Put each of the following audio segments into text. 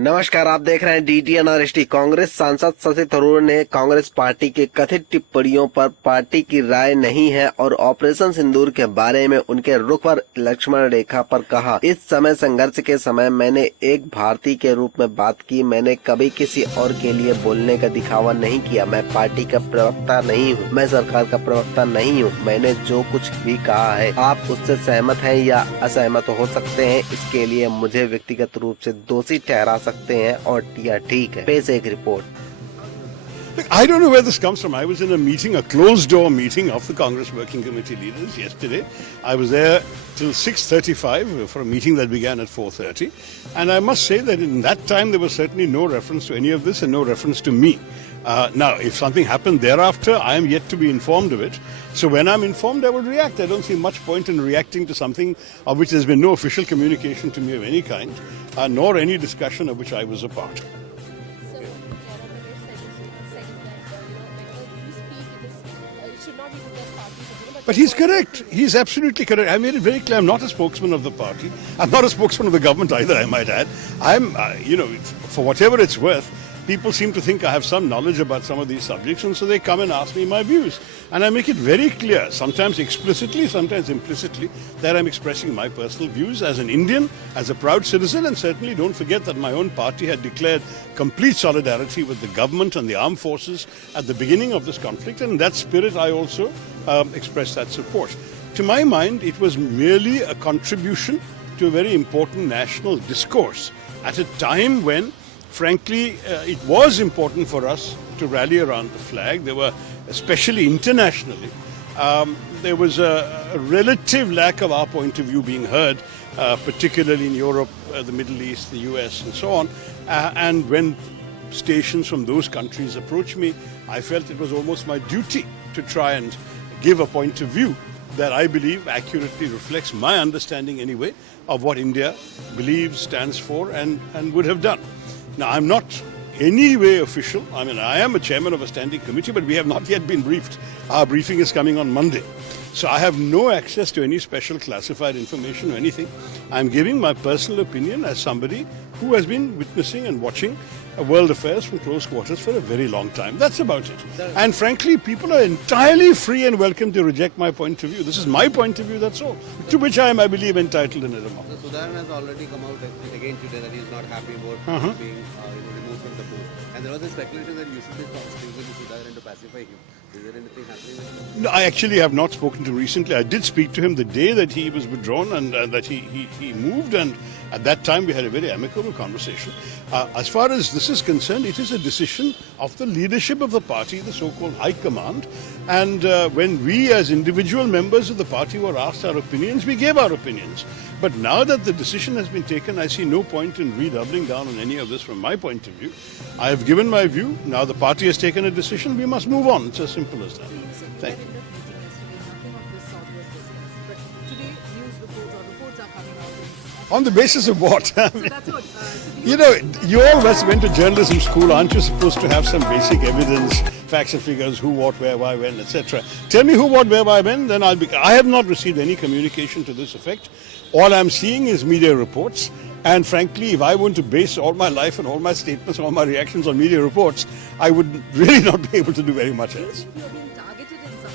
नमस्कार, आप देख रहे हैं DDNRST। कांग्रेस सांसद शशि थरूर ने कांग्रेस पार्टी के कथित टिप्पणियों पर पार्टी की राय नहीं है और ऑपरेशन सिंदूर के बारे में उनके रुख पर लक्ष्मण रेखा पर कहा। इस समय संघर्ष के समय मैंने एक भारतीय के रूप में बात की। मैंने कभी किसी और के लिए बोलने का दिखावा नहीं किया। मैं पार्टी का प्रवक्ता नहीं हूँ, मैं सरकार का प्रवक्ता नहीं हूँ। मैंने जो कुछ भी कहा है, आप उससे सहमत हैं या असहमत हो सकते हैं। इसके लिए मुझे व्यक्तिगत रूप से दोषी ठहरा सकते हैं और यह ठीक है। पेश एक report. Look, I don't know where this comes from. I was in a meeting, a closed-door meeting of the Congress Working Committee leaders yesterday. I was there till 6:35 for a meeting that began at 4:30. And I must say that in that time there was certainly no reference to any of this and no reference to me. Now, if something happened thereafter, I am yet to be informed of it. So when I'm informed, I will react. I don't see much point in reacting to something of which there's been no official communication to me of any kind, nor any discussion of which I was a part. But he's correct. He's absolutely correct. I made it very clear. I'm not a spokesman of the party. I'm not a spokesman of the government either, I might add. I'm, for whatever it's worth, people seem to think I have some knowledge about some of these subjects, and so they come and ask me my views. And I make it very clear, sometimes explicitly, sometimes implicitly, that I'm expressing my personal views as an Indian, as a proud citizen, and certainly don't forget that my own party had declared complete solidarity with the government and the armed forces at the beginning of this conflict, and in that spirit I also expressed that support. To my mind, it was merely a contribution to a very important national discourse at a time when, frankly, it was important for us to rally around the flag. There were, especially internationally, there was a relative lack of our point of view being heard, particularly in Europe, the Middle East, the US, and so on. And when stations from those countries approached me, I felt it was almost my duty to try and give a point of view that I believe accurately reflects my understanding anyway of what India believes, stands for, and would have done. Now, I'm not any way official. I mean, I am a chairman of a standing committee, but we have not yet been briefed. Our briefing is coming on Monday. So I have no access to any special classified information or anything. I'm giving my personal opinion as somebody who has been witnessing and watching world affairs from close quarters for a very long time. That's about it. And frankly, people are entirely free and welcome to reject my point of view. This is my point of view, that's all. To which I am, I believe, entitled in a democracy. So Sudaran has already come out again today that he is not happy about being removed from the post. And there was a speculation that you should be speaking to Sudaran to pacify him. Is there anything happening with him? No, I actually have not spoken to him recently. I did speak to him the day that he was withdrawn and that he moved, and at that time we had a very amicable conversation. As far as this is concerned, it is a decision of the leadership of the party, the so-called High Command. And when we as individual members of the party were asked our opinions, we gave our opinions. But now that the decision has been taken, I see no point in redoubling down on any of this from my point of view. I have given my view. Now the party has taken a decision. We must move on. It's as simple as that. Thank you. On the basis of what? You know, you all went to journalism school. Aren't you supposed to have some basic evidence, facts and figures, who, what, where, why, when, etc.? Tell me who, what, where, why, when, then I'll be... I have not received any communication to this effect. All I'm seeing is media reports. And frankly, if I want to base all my life and all my statements, all my reactions on media reports, I would really not be able to do very much else. You're being targeted in some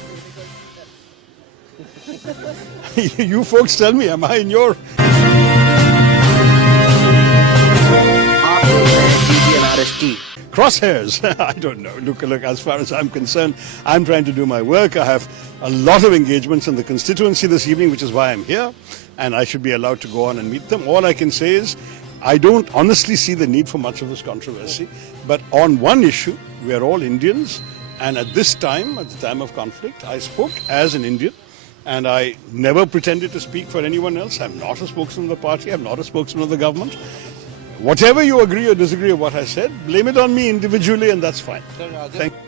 way because... You folks tell me, am I in your... Crosshairs? I don't know. Look, as far as I'm concerned, I'm trying to do my work. I have a lot of engagements in the constituency this evening, which is why I'm here, and I should be allowed to go on and meet them. All I can say is I don't honestly see the need for much of this controversy, but on one issue, we are all Indians, and at this time, at the time of conflict, I spoke as an Indian. And I never pretended to speak for anyone else. I'm not a spokesman of the party. I'm not a spokesman of the government. Whatever you agree or disagree with what I said, blame it on me individually, and that's fine. Thank you.